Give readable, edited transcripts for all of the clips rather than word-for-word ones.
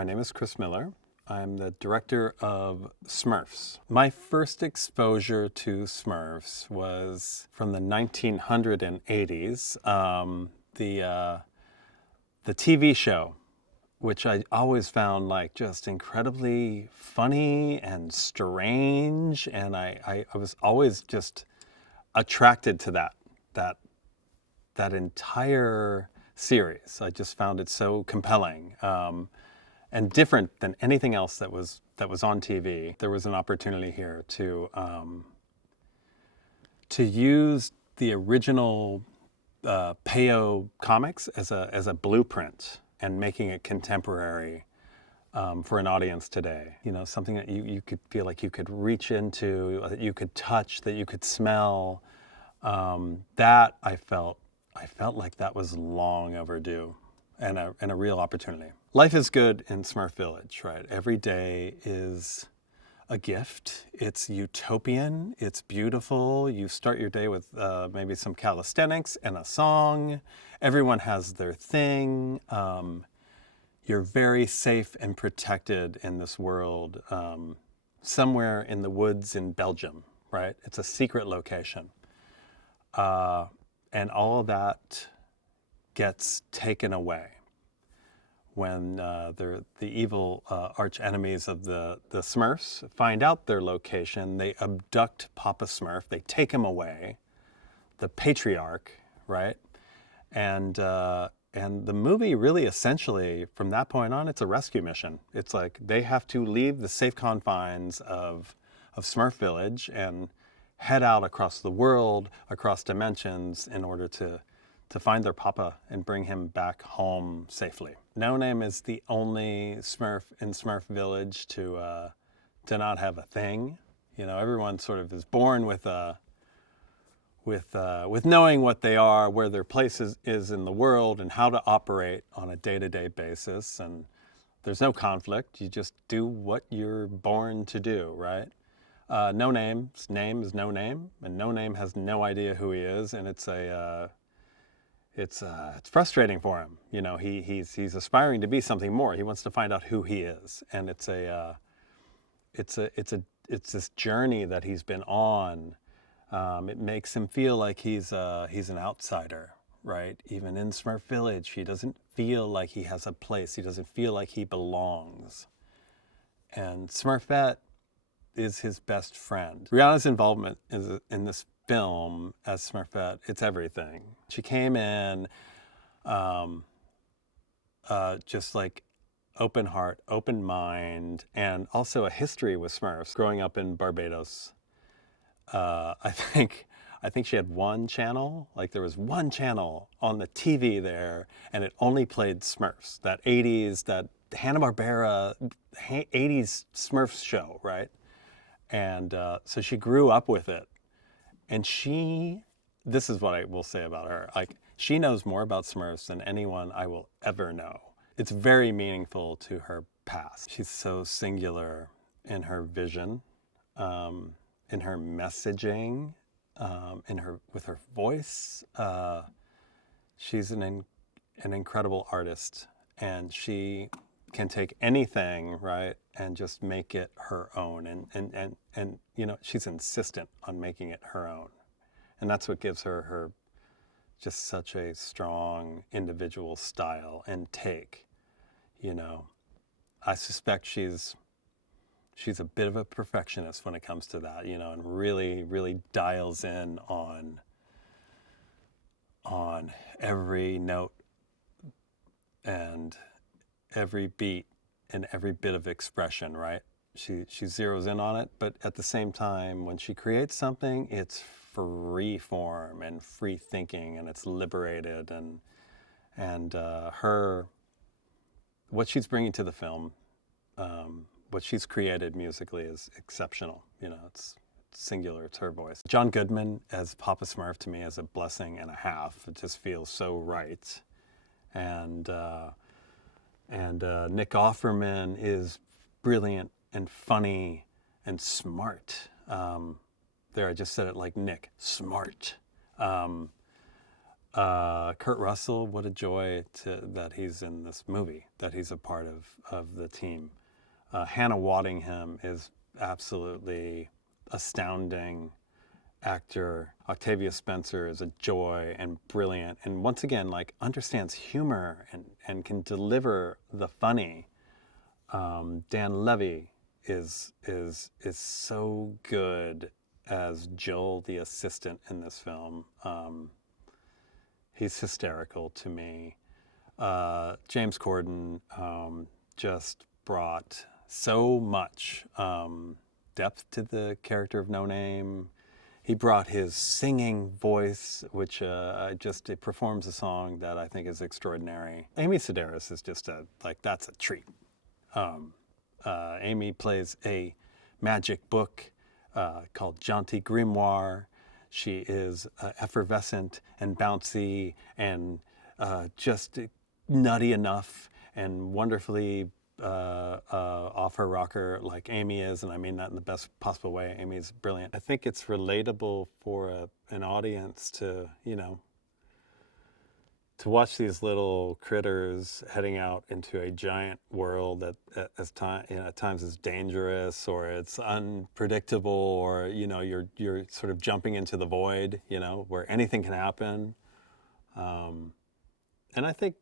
My name is Chris Miller. I'm the director of Smurfs. My first exposure to Smurfs was from the 1980s. The TV show, which I always found like just incredibly funny and strange, and I was always just attracted to that entire series. I just found it so compelling and different than anything else that was on TV. There was an opportunity here to use the original Peyo comics as a blueprint and making it contemporary for an audience today. You know, something that you could feel like you could reach into, that you could touch, that you could smell. That I felt like that was long overdue and a real opportunity. Life is good in Smurf Village, right? Every day is a gift. It's utopian. It's beautiful. You start your day with maybe some calisthenics and a song. Everyone has their thing. You're very safe and protected in this world, somewhere in the woods in Belgium, right? It's a secret location. And all of that gets taken away when the evil arch enemies of the Smurfs find out their location. They abduct Papa Smurf. They take him away, the patriarch, right? And the movie really essentially, from that point on, it's a rescue mission. It's like they have to leave the safe confines of Smurf Village and head out across the world, across dimensions, in order to find their papa and bring him back home safely. No Name is the only Smurf in Smurf Village to not have a thing. You know, everyone sort of is born with knowing what they are, where their place is in the world, and how to operate on a day-to-day basis. And there's no conflict. You just do what you're born to do, right? No Name's name is No Name, and No Name has no idea who he is, and it's frustrating for him. You know, he's aspiring to be something more. He wants to find out who he is, and it's this journey that he's been on. It makes him feel like he's an outsider, right? Even in Smurf Village, he doesn't feel like he has a place. He doesn't feel like he belongs, and Smurfette is his best friend. Rihanna's involvement in this film as Smurfette, it's everything. She came in just like open heart, open mind, and also a history with Smurfs. Growing up in Barbados, I think she had one channel. Like there was one channel on the TV there, and it only played Smurfs. That 80s, that Hanna-Barbera 80s Smurfs show, right? And so she grew up with it. And this is what I will say about her. Like, she knows more about Smurfs than anyone I will ever know. It's very meaningful to her past. She's so singular in her vision, in her messaging, with her voice. She's an incredible artist, and she can take anything, right, and just make it her own. And you know, she's insistent on making it her own. And that's what gives her just such a strong individual style and take. You know, I suspect she's a bit of a perfectionist when it comes to that, you know, and really, really dials in on every note and every beat and every bit of expression, right? She zeroes in on it, but at the same time, when she creates something, it's free form and free thinking, and it's liberated, and what she's bringing to the film, what she's created musically is exceptional. You know, it's singular. It's her voice. John Goodman as Papa Smurf, to me, is a blessing and a half. It just feels so right, and Nick Offerman is brilliant and funny and smart. There, I just said it like Nick, smart. Kurt Russell, what a joy that he's in this movie, that he's a part of the team. Hannah Waddingham is absolutely astounding actor. Octavia Spencer is a joy and brilliant, and once again, like, understands humor and can deliver the funny. Dan Levy is so good as Joel, the assistant in this film. He's hysterical to me. James Corden just brought so much depth to the character of No Name. He brought his singing voice, which it performs a song that I think is extraordinary. Amy Sedaris is just that's a treat. Amy plays a magic book called Jaunty Grimoire. She is effervescent and bouncy and just nutty enough and wonderfully off her rocker like Amy is, and I mean that in the best possible way. Amy's brilliant. I think it's relatable for an audience to watch these little critters heading out into a giant world that at times is dangerous, or it's unpredictable, or you're sort of jumping into the void, where anything can happen. And I think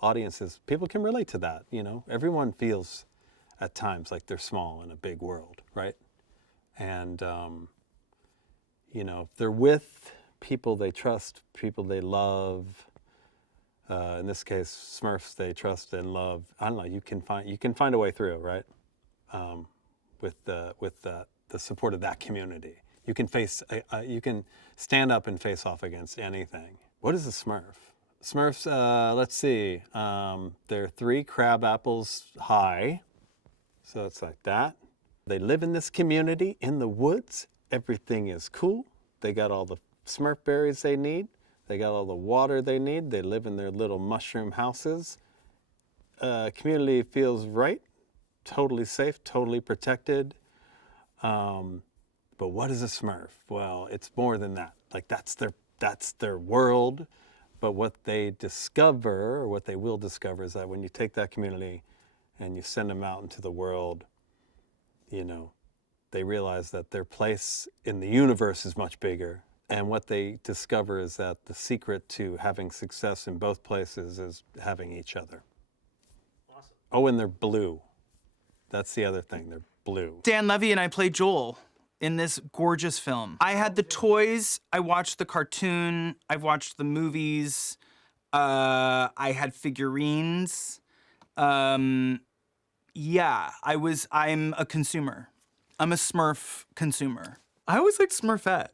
audiences can relate to that. Everyone feels at times like they're small in a big world, right? And if they're with people they trust, people they love. In this case, Smurfs they trust and love. I don't know. You can find a way through, right? With the support of that community, you can stand up and face off against anything. What is a Smurf? Smurfs, let's see. They're 3 crab apples high, so it's like that. They live in this community in the woods. Everything is cool. They got all the Smurf berries they need. They got all the water they need. They live in their little mushroom houses. Community feels right, totally safe, totally protected. But what is a Smurf? Well, it's more than that. Like, that's their world. But what they discover, or what they will discover, is that when you take that community and you send them out into the world, they realize that their place in the universe is much bigger. And what they discover is that the secret to having success in both places is having each other. Awesome. Oh, and they're blue. That's the other thing. They're blue. Dan Levy and I play Joel in this gorgeous film. I had the toys. I watched the cartoon. I've watched the movies. I had figurines. I'm a consumer. I'm a Smurf consumer. I always liked Smurfette,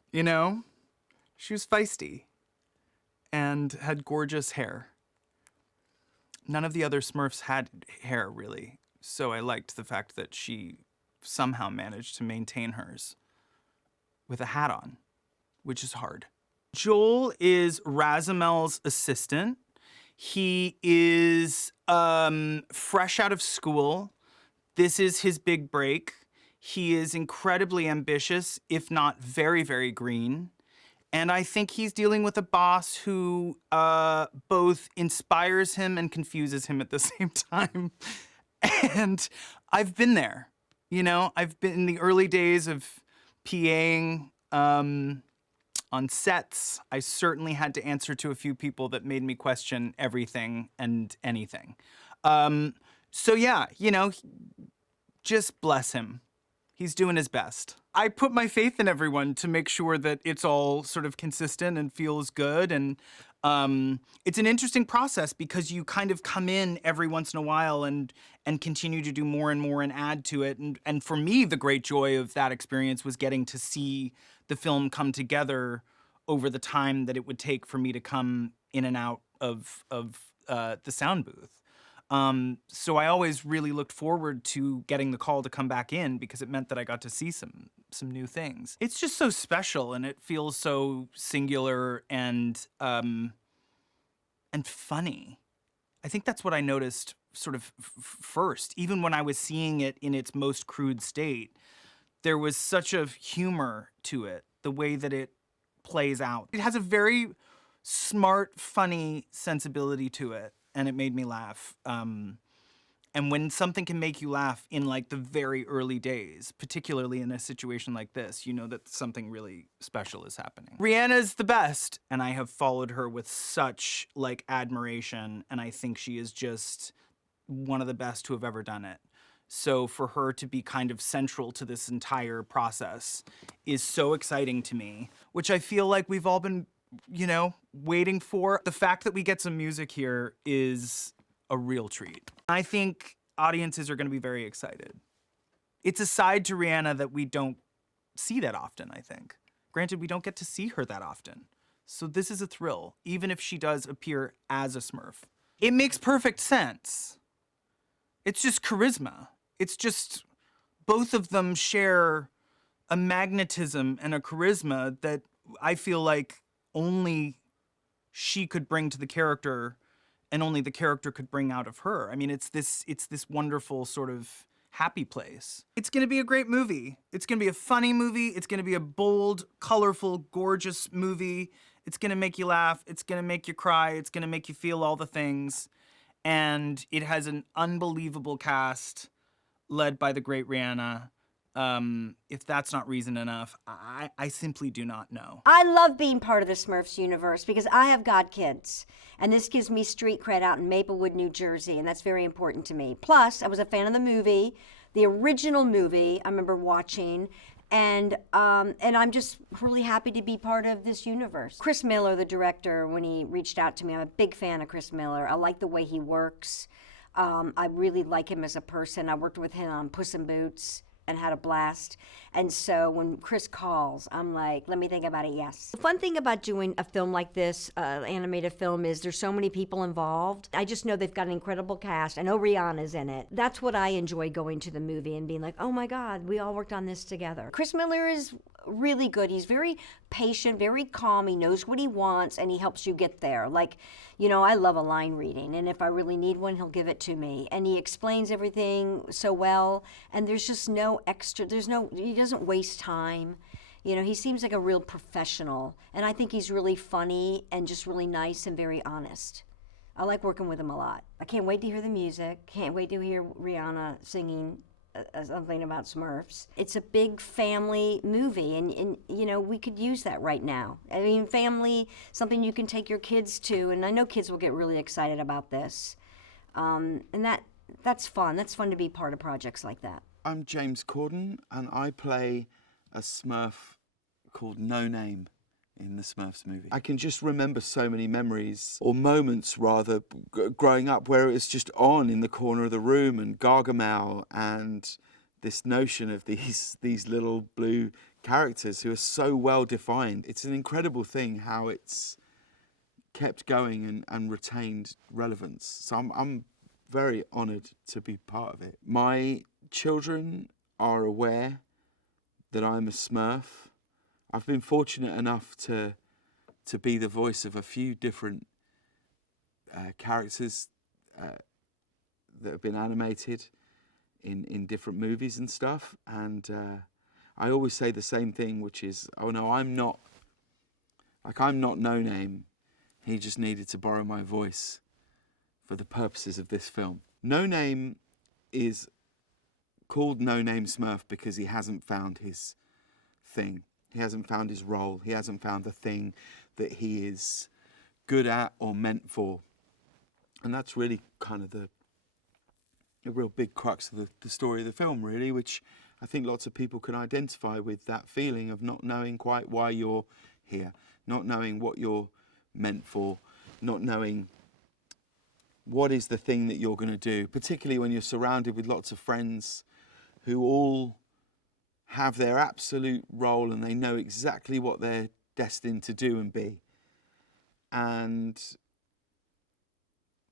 She was feisty and had gorgeous hair. None of the other Smurfs had hair, really. So I liked the fact that she somehow managed to maintain hers with a hat on, which is hard. Joel is Razimel's assistant. He is fresh out of school. This is his big break. He is incredibly ambitious, if not very, very green. And I think he's dealing with a boss who both inspires him and confuses him at the same time. And I've been there. I've been in the early days of PAing on sets. I certainly had to answer to a few people that made me question everything and anything. Just bless him. He's doing his best. I put my faith in everyone to make sure that it's all sort of consistent and feels good. And it's an interesting process because you kind of come in every once in a while and continue to do more and more and add to it. And for me, the great joy of that experience was getting to see the film come together over the time that it would take for me to come in and out of the sound booth. So I always really looked forward to getting the call to come back in because it meant that I got to see some new things. It's just so special and it feels so singular and funny. I think that's what I noticed sort of first. Even when I was seeing it in its most crude state, there was such a humor to it, the way that it plays out. It has a very smart, funny sensibility to it, and it made me laugh. And when something can make you laugh in like the very early days, particularly in a situation like this, you know that something really special is happening. Rihanna's the best, and I have followed her with such like admiration, and I think she is just one of the best who have ever done it. So for her to be kind of central to this entire process is so exciting to me, which I feel like we've all been, you know, waiting for. The fact that we get some music here is a real treat. I think audiences are going to be very excited. It's a side to Rihanna that we don't see that often, I think. Granted, we don't get to see her that often. So this is a thrill, even if she does appear as a Smurf. It makes perfect sense. It's just charisma. It's just both of them share a magnetism and a charisma that I feel like only she could bring to the character and only the character could bring out of her. I mean, it's this wonderful sort of happy place. It's gonna be a great movie. It's gonna be a funny movie. It's gonna be a bold, colorful, gorgeous movie. It's gonna make you laugh. It's gonna make you cry. It's gonna make you feel all the things. And it has an unbelievable cast led by the great Rihanna. If that's not reason enough, I simply do not know. I love being part of the Smurfs universe because I have godkids, and this gives me street cred out in Maplewood, New Jersey, and that's very important to me. Plus, I was a fan of the movie, the original movie I remember watching, and I'm just really happy to be part of this universe. Chris Miller, the director, when he reached out to me, I'm a big fan of Chris Miller. I like the way he works. I really like him as a person. I worked with him on Puss in Boots and had a blast. And so when Chris calls, I'm like, let me think about it, yes. The fun thing about doing a film like this, animated film, is there's so many people involved. I just know they've got an incredible cast. I know Rihanna's in it. That's what I enjoy going to the movie and being like, oh my God, we all worked on this together. Chris Miller is really good. He's very patient, very calm. He knows what he wants and he helps you get there. Like, you know, I love a line reading, and if I really need one, he'll give it to me. And he explains everything so well, and there's just no extra, he doesn't waste time. You know, he seems like a real professional, and I think he's really funny and just really nice and very honest. I like working with him a lot. I can't wait to hear the music. Can't wait to hear Rihanna singing something about Smurfs. It's a big family movie, and you know, we could use that right now. I mean, family, something you can take your kids to, and I know kids will get really excited about this. And that's fun. That's fun to be part of projects like that. I'm James Corden, and I play a Smurf called No Name in the Smurfs movie. I can just remember so many memories, or moments rather, growing up where it was just on in the corner of the room, and Gargamel, and this notion of these little blue characters who are so well defined. It's an incredible thing how it's kept going and retained relevance. So I'm very honoured to be part of it. My children are aware that I'm a Smurf. I've been fortunate enough to be the voice of a few different characters that have been animated in different movies and stuff. And I always say the same thing, which is, oh no, I'm not No Name. He just needed to borrow my voice for the purposes of this film. No Name is called No Name Smurf because he hasn't found his thing. He hasn't found his role. He hasn't found the thing that he is good at or meant for. And that's really kind of the real big crux of the story of the film, really, which I think lots of people can identify with, that feeling of not knowing quite why you're here, not knowing what you're meant for, not knowing what is the thing that you're going to do, particularly when you're surrounded with lots of friends who all have their absolute role and they know exactly what they're destined to do and be. And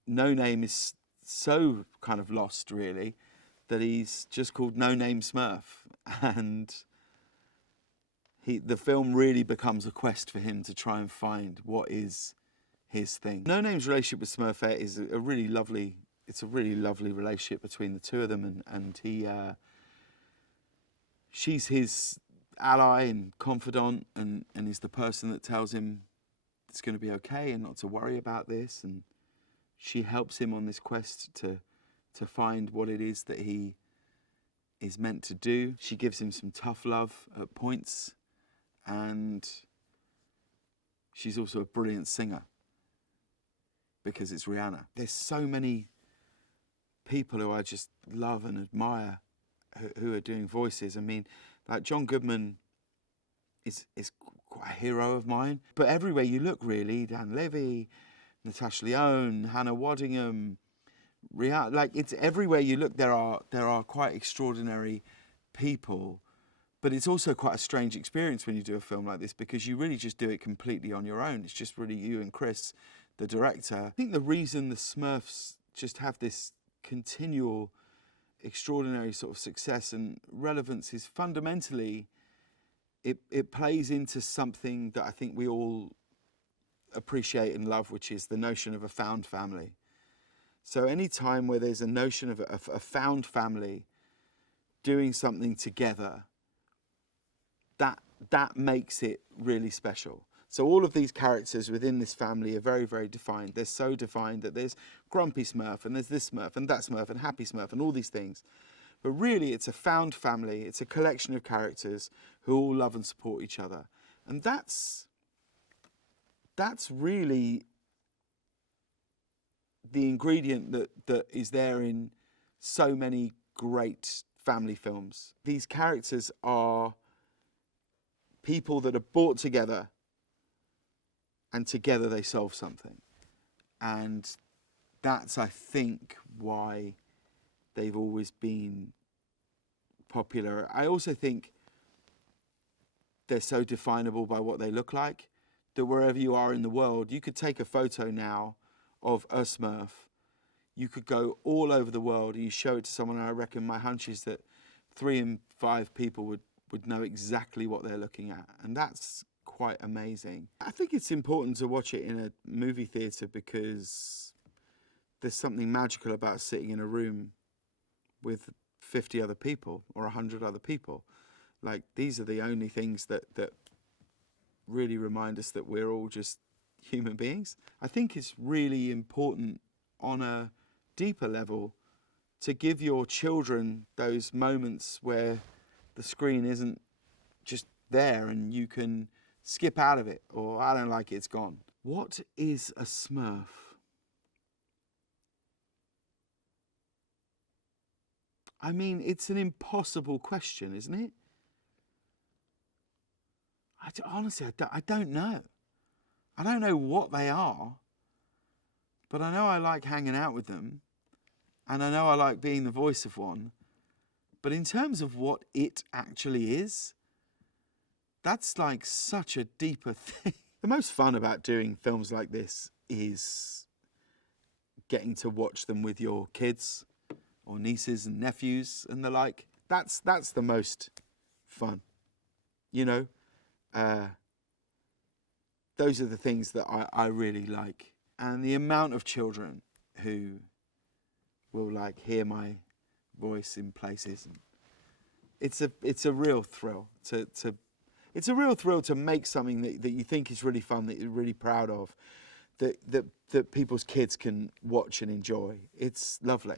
No Name is so kind of lost, really, that he's just called No Name Smurf. And the film really becomes a quest for him to try and find what is his thing. No Name's relationship with Smurfette is a really lovely relationship between the two of them, and he she's his ally and confidant, and is the person that tells him it's going to be okay and not to worry about this. And she helps him on this quest to find what it is that he is meant to do. She gives him some tough love at points, and she's also a brilliant singer because it's Rihanna. There's so many people who I just love and admire who are doing voices. I mean, like John Goodman is quite a hero of mine. But everywhere you look, really, Dan Levy, Natasha Lyonne, Hannah Waddingham, Rihanna, like it's everywhere you look. There are quite extraordinary people, but it's also quite a strange experience when you do a film like this because you really just do it completely on your own. It's just really you and Chris, the director. I think the reason the Smurfs just have this continual, extraordinary sort of success and relevance is fundamentally it plays into something that I think we all appreciate and love, which is the notion of a found family. So any time where there's a notion of a found family doing something together, that makes it really special. So all of these characters within this family are very, very defined. They're so defined that there's Grumpy Smurf and there's this Smurf and that Smurf and Happy Smurf and all these things. But really it's a found family. It's a collection of characters who all love and support each other. And that's really the ingredient that is there in so many great family films. These characters are people that are brought together and together they solve something. And that's, I think, why they've always been popular. I also think they're so definable by what they look like that wherever you are in the world, you could take a photo now of a Smurf. You could go all over the world and you show it to someone, and I reckon my hunch is that 3 in 5 people would know exactly what they're looking at. And that's quite amazing. I think it's important to watch it in a movie theatre because there's something magical about sitting in a room with 50 other people or 100 other people. Like, these are the only things that really remind us that we're all just human beings. I think it's really important on a deeper level to give your children those moments where the screen isn't just there and you can skip out of it, or I don't like it, it's gone. What is a Smurf? I mean, it's an impossible question, isn't it? Honestly, I don't know. I don't know what they are, but I know I like hanging out with them, and I know I like being the voice of one. But in terms of what it actually is, that's like such a deeper thing. The most fun about doing films like this is getting to watch them with your kids or nieces and nephews and the like. That's the most fun, you know? Those are the things that I really like. And the amount of children who will like hear my voice in places. It's a real thrill it's a real thrill to make something that you think is really fun, that you're really proud of, that people's kids can watch and enjoy. It's lovely.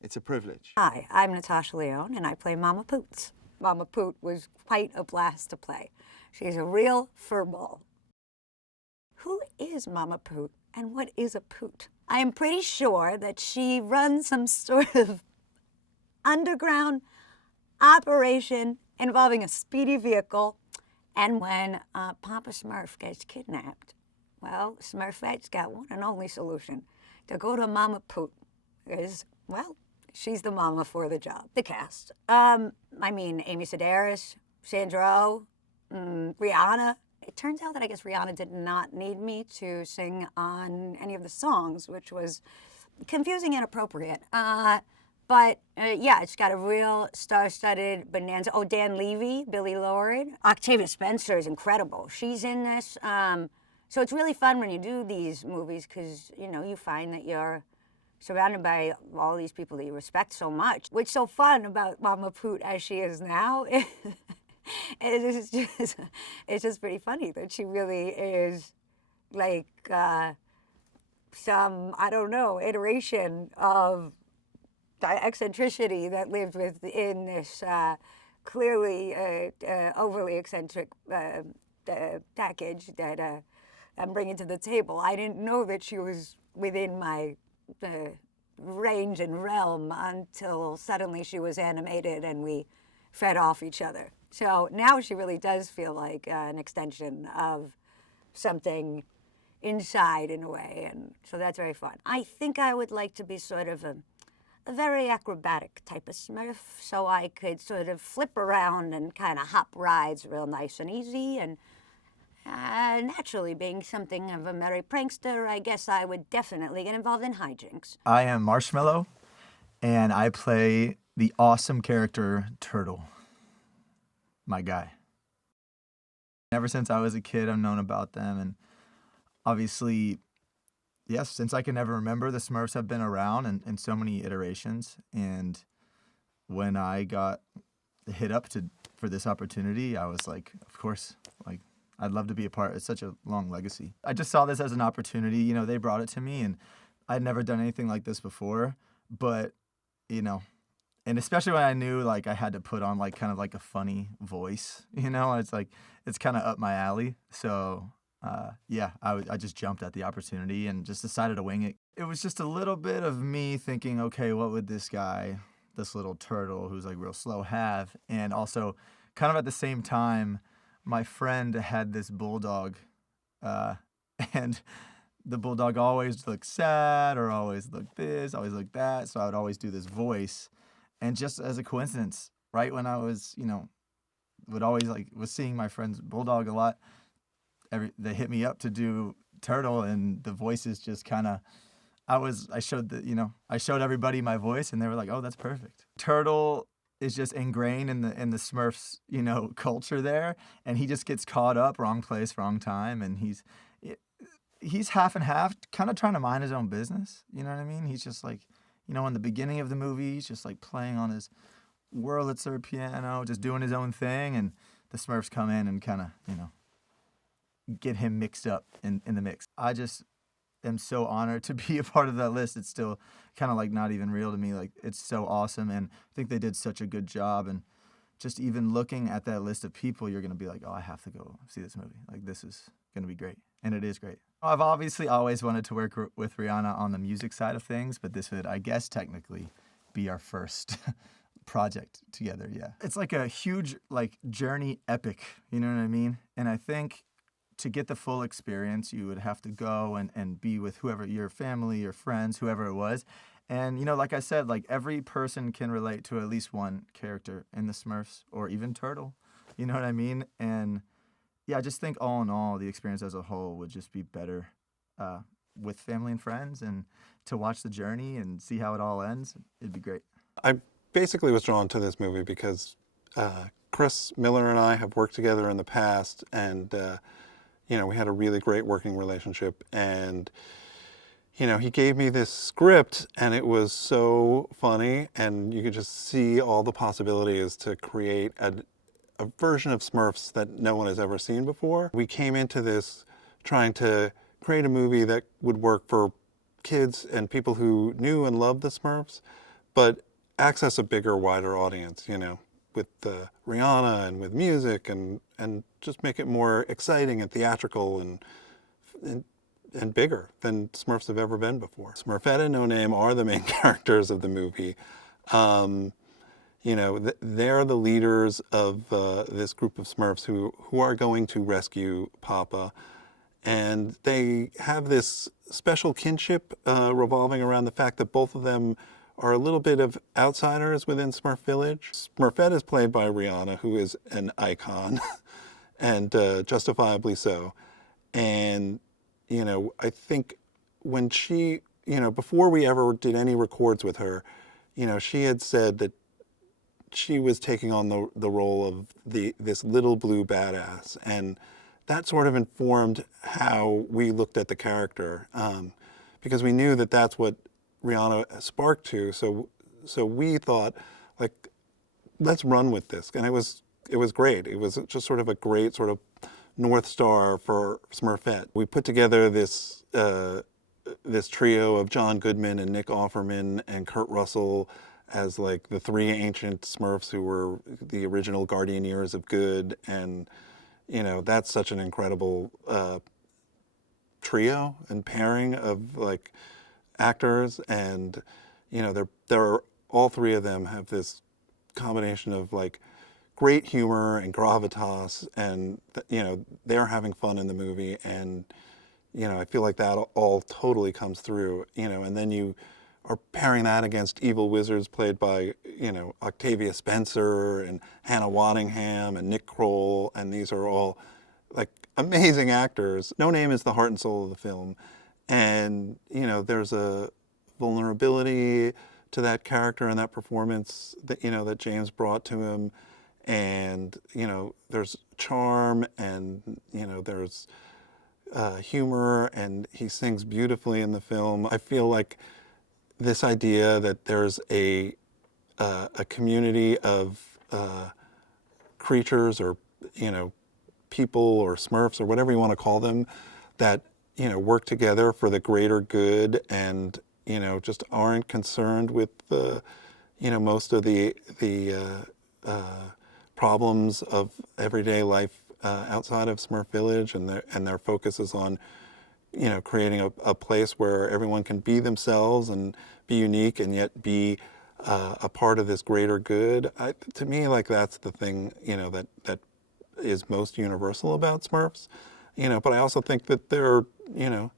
It's a privilege. Hi, I'm Natasha Lyonne, and I play Mama Poots. Mama Poot was quite a blast to play. She's a real furball. Who is Mama Poot, and what is a poot? I am pretty sure that she runs some sort of underground operation involving a speedy vehicle. And when Papa Smurf gets kidnapped, well, Smurfette's got one and only solution: to go to Mama Poot. Because, well, she's the mama for the job. The cast. I mean, Amy Sedaris, Sandra Oh, Rihanna. It turns out that I guess Rihanna did not need me to sing on any of the songs, which was confusing and inappropriate. But yeah, it's got a real star-studded bonanza. Oh, Dan Levy, Billy Lord. Octavia Spencer is incredible. She's in this. So it's really fun when you do these movies because, you know, you find that you're surrounded by all these people that you respect so much. What's so fun about Mama Poot as she is now it's just pretty funny that she really is like some, I don't know, iteration of the eccentricity that lived within this clearly overly eccentric package that I'm bringing to the table. I didn't know that she was within my range and realm until suddenly she was animated and we fed off each other. So now she really does feel like an extension of something inside in a way, and so that's very fun. I think I would like to be sort of a very acrobatic type of Smurf, so I could sort of flip around and kind of hop rides real nice and easy, and naturally being something of a merry prankster, I guess I would definitely get involved in hijinks. I am Marshmallow, and I play the awesome character Turtle, my guy. Ever since I was a kid, I've known about them, and obviously, yes, since I can never remember, the Smurfs have been around in so many iterations, and when I got hit up for this opportunity, I was like, of course, like, I'd love to be a part. It's such a long legacy. I just saw this as an opportunity. You know, they brought it to me, and I'd never done anything like this before, but, you know, and especially when I knew, like, I had to put on, like, kind of like a funny voice, you know, it's like, it's kind of up my alley. So, yeah, I just jumped at the opportunity and just decided to wing it. It was just a little bit of me thinking, okay, what would this guy, this little turtle who's, like, real slow have? And also, kind of at the same time, my friend had this bulldog, and the bulldog always looked sad or always looked this, always looked that, so I would always do this voice. And just as a coincidence, right when I was, you know, was seeing my friend's bulldog a lot, they hit me up to do Turtle, and the voices just kind of, I showed everybody my voice, and they were like, oh, that's perfect. Turtle is just ingrained in the Smurfs, you know, culture there, and he just gets caught up, wrong place, wrong time, and he's half and half, kind of trying to mind his own business, you know what I mean? He's just like, you know, in the beginning of the movie, he's just like playing on his Wurlitzer piano, just doing his own thing, and the Smurfs come in and kind of, you know, get him mixed up in the mix. I just am so honored to be a part of that list. It's still kind of like not even real to me. Like, it's so awesome, and I think they did such a good job. And just even looking at that list of people, you're going to be like, oh, I have to go see this movie. Like, this is going to be great. And it is great. I've obviously always wanted to work with Rihanna on the music side of things, but this would, I guess, technically be our first project together, yeah. It's like a huge, like, journey epic, you know what I mean? And I think to get the full experience, you would have to go and be with whoever, your family, your friends, whoever it was. And, you know, like I said, like, every person can relate to at least one character in the Smurfs, or even Turtle, you know what I mean? And yeah, I just think all in all, the experience as a whole would just be better with family and friends, and to watch the journey and see how it all ends, it'd be great. I basically was drawn to this movie because Chris Miller and I have worked together in the past, and you know, we had a really great working relationship, and you know, he gave me this script, and it was so funny, and you could just see all the possibilities to create a version of Smurfs that no one has ever seen before. We came into this trying to create a movie that would work for kids and people who knew and loved the Smurfs, but access a bigger, wider audience, you know, with Rihanna and with music, and just make it more exciting and theatrical and bigger than Smurfs have ever been before. Smurfette and No Name are the main characters of the movie. You know, they're the leaders of this group of Smurfs who are going to rescue Papa. And they have this special kinship revolving around the fact that both of them are a little bit of outsiders within Smurf Village. Smurfette is played by Rihanna, who is an icon, and justifiably so. And, you know, I think when she, you know, before we ever did any records with her, you know, she had said that she was taking on the role of this little blue badass, and that sort of informed how we looked at the character, because we knew that that's what Rihanna sparked to. So we thought, like, let's run with this, and it was great. It was just sort of a great sort of North Star for Smurfette. We put together this this trio of John Goodman and Nick Offerman and Kurt Russell as like the three ancient Smurfs who were the original Guardianeers of Good, and you know, that's such an incredible trio and pairing of like actors, and you know, they're all three of them have this combination of like great humor and gravitas, and you know, they're having fun in the movie, and you know, I feel like that all totally comes through, you know, and then you are pairing that against evil wizards played by, you know, Octavia Spencer and Hannah Waddingham and Nick Kroll, and these are all like amazing actors. No Name is the heart and soul of the film, and you know, there's a vulnerability to that character and that performance that, you know, that James brought to him, and you know, there's charm, and you know, there's humor, and he sings beautifully in the film. I feel like this idea that there's a community of creatures, or you know, people or Smurfs or whatever you want to call them, that you know, work together for the greater good, and you know, just aren't concerned with the, you know, most of the problems of everyday life outside of Smurf Village, and their focus is on, you know, creating a place where everyone can be themselves and be unique, and yet be a part of this greater good. To me, like, that's the thing, you know, that is most universal about Smurfs, you know. But I also think that they're, you know,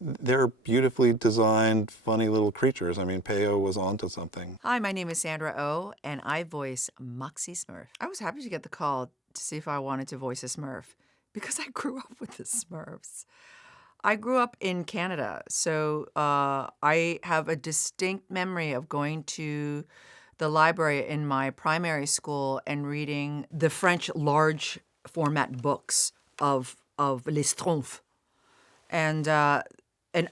they're beautifully designed, funny little creatures. I mean, Peyo was onto something. Hi, my name is Sandra Oh, and I voice Moxie Smurf. I was happy to get the call to see if I wanted to voice a Smurf because I grew up with the Smurfs. I grew up in Canada, so I have a distinct memory of going to the library in my primary school and reading the French large format books of Les Schtroumpfs. And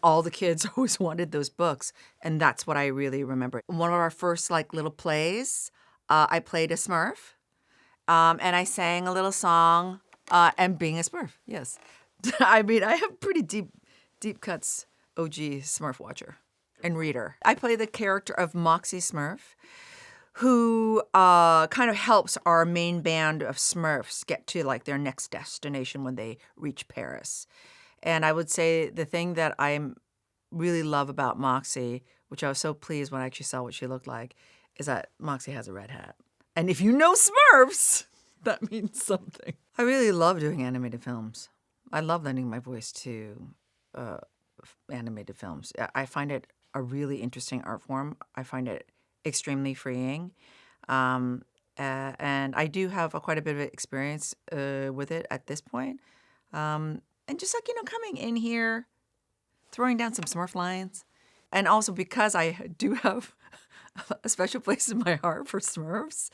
all the kids always wanted those books, and that's what I really remember. One of our first like little plays, I played a Smurf, and I sang a little song, and being a Smurf, yes. I mean, I have pretty deep cuts OG Smurf watcher and reader. I play the character of Moxie Smurf, who kind of helps our main band of Smurfs get to like their next destination when they reach Paris. And I would say the thing that I really love about Moxie, which I was so pleased when I actually saw what she looked like, is that Moxie has a red hat. And if you know Smurfs, that means something. I really love doing animated films. I love lending my voice to animated films. I find it a really interesting art form. I find it extremely freeing. And I do have quite a bit of experience with it at this point. And just like, you know, coming in here, throwing down some Smurf lines. And also because I do have a special place in my heart for Smurfs,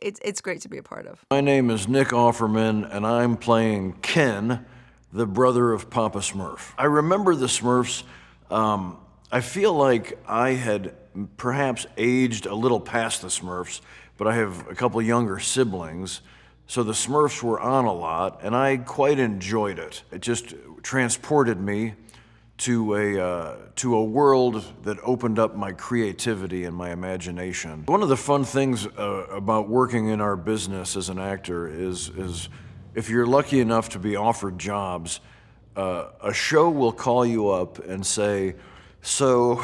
it's great to be a part of. My name is Nick Offerman, and I'm playing Ken, the brother of Papa Smurf. I remember the Smurfs. I feel like I had perhaps aged a little past the Smurfs, but I have a couple younger siblings. So the Smurfs were on a lot, and I quite enjoyed it. It just transported me to a world that opened up my creativity and my imagination. One of the fun things about working in our business as an actor is if you're lucky enough to be offered jobs, a show will call you up and say, so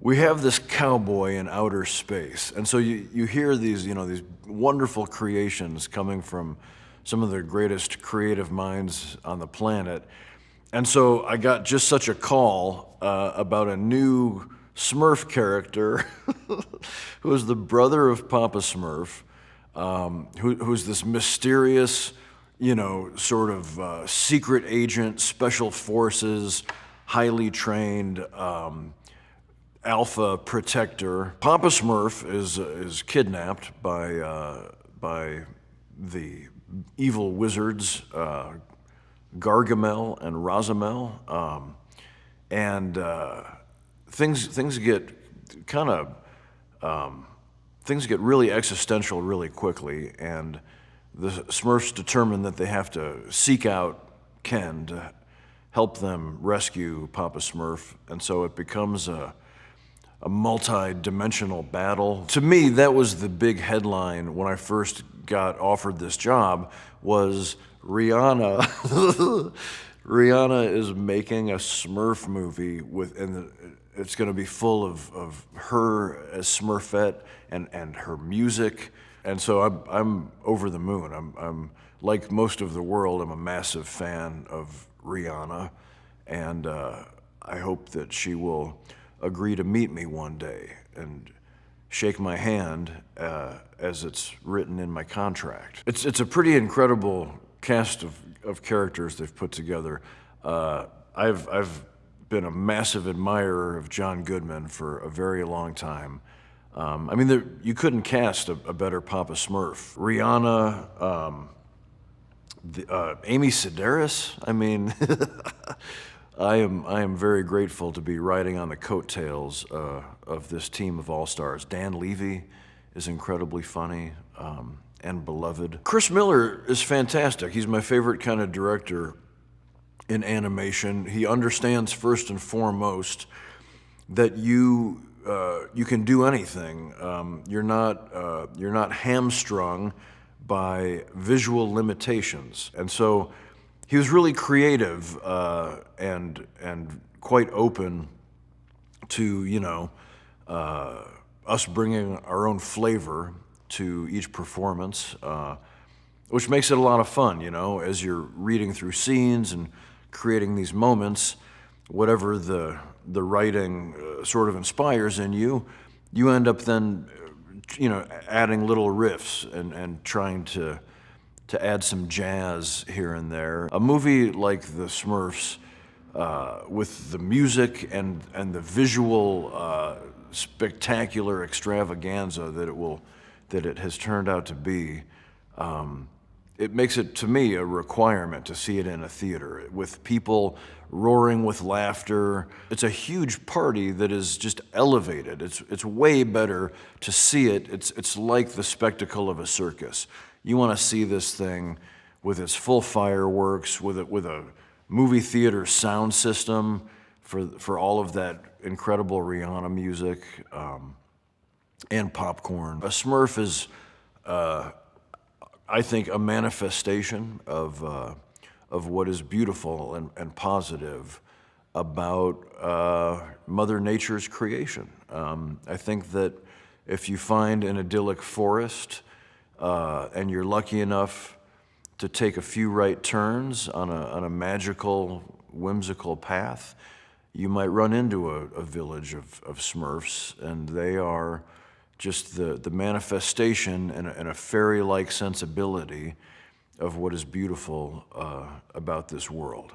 we have this cowboy in outer space. And so you hear these, you know, these wonderful creations coming from some of the greatest creative minds on the planet. And so I got just such a call about a new Smurf character who is the brother of Papa Smurf, who's this mysterious, you know, sort of secret agent, special forces, highly trained alpha protector. Papa Smurf is kidnapped by the evil wizards, Gargamel and Rosamel, and things get really existential really quickly, and the Smurfs determine that they have to seek out Ken to help them rescue Papa Smurf, and so it becomes a multi-dimensional battle. To me, that was the big headline when I first got offered this job, was Rihanna. Rihanna is making a Smurf movie it's going to be full of her as Smurfette and her music. And so I'm over the moon. I'm like most of the world, I'm a massive fan of Rihanna, and I hope that she will agree to meet me one day and shake my hand as it's written in my contract. It's a pretty incredible cast of characters they've put together. I've been a massive admirer of John Goodman for a very long time. I mean, you couldn't cast a better Papa Smurf. Rihanna, Amy Sedaris. I mean, I am very grateful to be riding on the coattails of this team of all-stars. Dan Levy is incredibly funny and beloved. Chris Miller is fantastic. He's my favorite kind of director in animation. He understands first and foremost that you can do anything. You're not hamstrung by visual limitations, and so he was really creative and quite open to us bringing our own flavor to each performance, which makes it a lot of fun. As you're reading through scenes and creating these moments, whatever the writing sort of inspires in you, you end up then adding little riffs and trying to add some jazz here and there. A movie like The Smurfs, with the music and the visual spectacular extravaganza that it has turned out to be, it makes it, to me, a requirement to see it in a theater with people roaring with laughter. It's a huge party that is just elevated. It's way better to see it. It's like the spectacle of a circus. You want to see this thing with its full fireworks, with a movie theater sound system for all of that incredible Rihanna music, and popcorn. A Smurf is, I think, a manifestation of what is beautiful and positive about Mother Nature's creation. I think that if you find an idyllic forest and you're lucky enough to take a few right turns on a magical, whimsical path, you might run into a village of Smurfs, and they are just the manifestation and a fairy-like sensibility of what is beautiful about this world.